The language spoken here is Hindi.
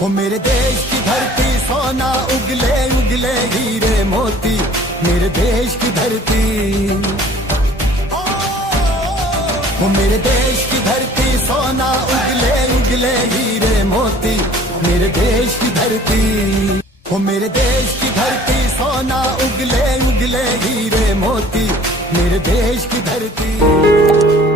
वो मेरे देश की धरती सोना उगले उगले हीरे मोती, मेरे देश की धरती। वो मेरे देश की धरती सोना उगले उगले हीरे मोती, मेरे देश की धरती। वो मेरे देश की धरती सोना उगले उगले हीरे मोती, मेरे देश की धरती।